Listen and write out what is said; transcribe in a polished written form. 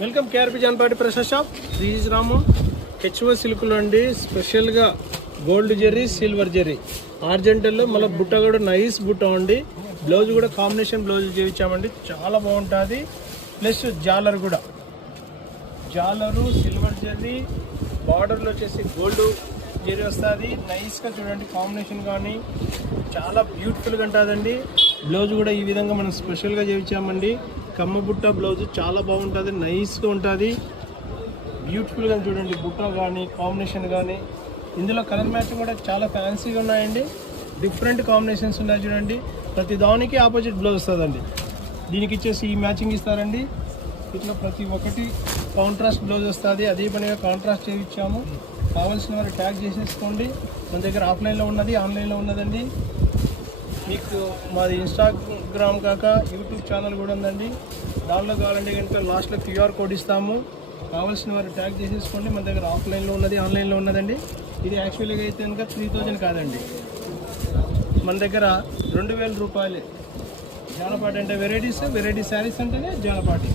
Welcome KRP జాన్పాటి ప్రెషర్ shop. This is Ramu. హెచ్ఓ సిల్క్లో అండి, స్పెషల్గా గోల్డ్ జెర్రీ, సిల్వర్ జెర్రీ, ఆర్జెంటల్లో మళ్ళీ బుట్ట కూడా నైస్ బుట్ట అండి. బ్లౌజ్ కూడా కాంబినేషన్ బ్లౌజ్ చేయించామండి, చాలా బాగుంటుంది. ప్లస్ జాలర్ కూడా, జాలరు సిల్వర్ జెర్రీ, బార్డర్లో వచ్చేసి గోల్డ్ జెర్రీ వస్తుంది. నైస్గా చూడండి, కాంబినేషన్ కానీ చాలా బ్యూటిఫుల్గా ఉంటుందండి. బ్లౌజ్ కూడా ఈ విధంగా మనం స్పెషల్గా చేయించామండి. కమ్మ బుట్ట బ్లౌజ్ చాలా బాగుంటుంది, నైస్గా ఉంటుంది, బ్యూటిఫుల్గా చూడండి. బుట్ట కానీ కాంబినేషన్ కానీ, ఇందులో కలర్ మ్యాచ్ కూడా చాలా ఫ్యాన్సీగా ఉన్నాయండి. డిఫరెంట్ కాంబినేషన్స్ ఉన్నాయి చూడండి. ప్రతి దానికి ఆపోజిట్ బ్లౌజ్ వస్తుందండి. దీనికి ఇచ్చేసి ఈ మ్యాచింగ్ ఇస్తారండి. ఇట్లా ప్రతి ఒక్కటి కాంట్రాస్ట్ బ్లౌజ్ వస్తుంది. అదే పనిగా కాంట్రాస్ట్ చేయించాము. కావాల్సిన వారు ట్యాగ్ చేసేసుకోండి. మన దగ్గర ఆఫ్లైన్లో ఉన్నది, ఆన్లైన్లో ఉన్నదండి. మీకు మాది ఇన్స్టాగ్రామ్ కాక యూట్యూబ్ ఛానల్ కూడా ఉందండి. దానిలో కావాలంటే కనుక లాస్ట్లో క్యూఆర్ కోడ్ ఇస్తాము. కావాల్సిన వారు ట్యాగ్ చేసేసుకోండి. మన దగ్గర ఆఫ్లైన్లో ఉన్నది, ఆన్లైన్లో ఉన్నదండి. ఇది యాక్చువల్గా అయితే కనుక 3000 కాదండి, మన దగ్గర 2000 రూపాయలే. జాలపాటి అంటే వెరైటీ శారీస్ అంటేనే జాలపాటి.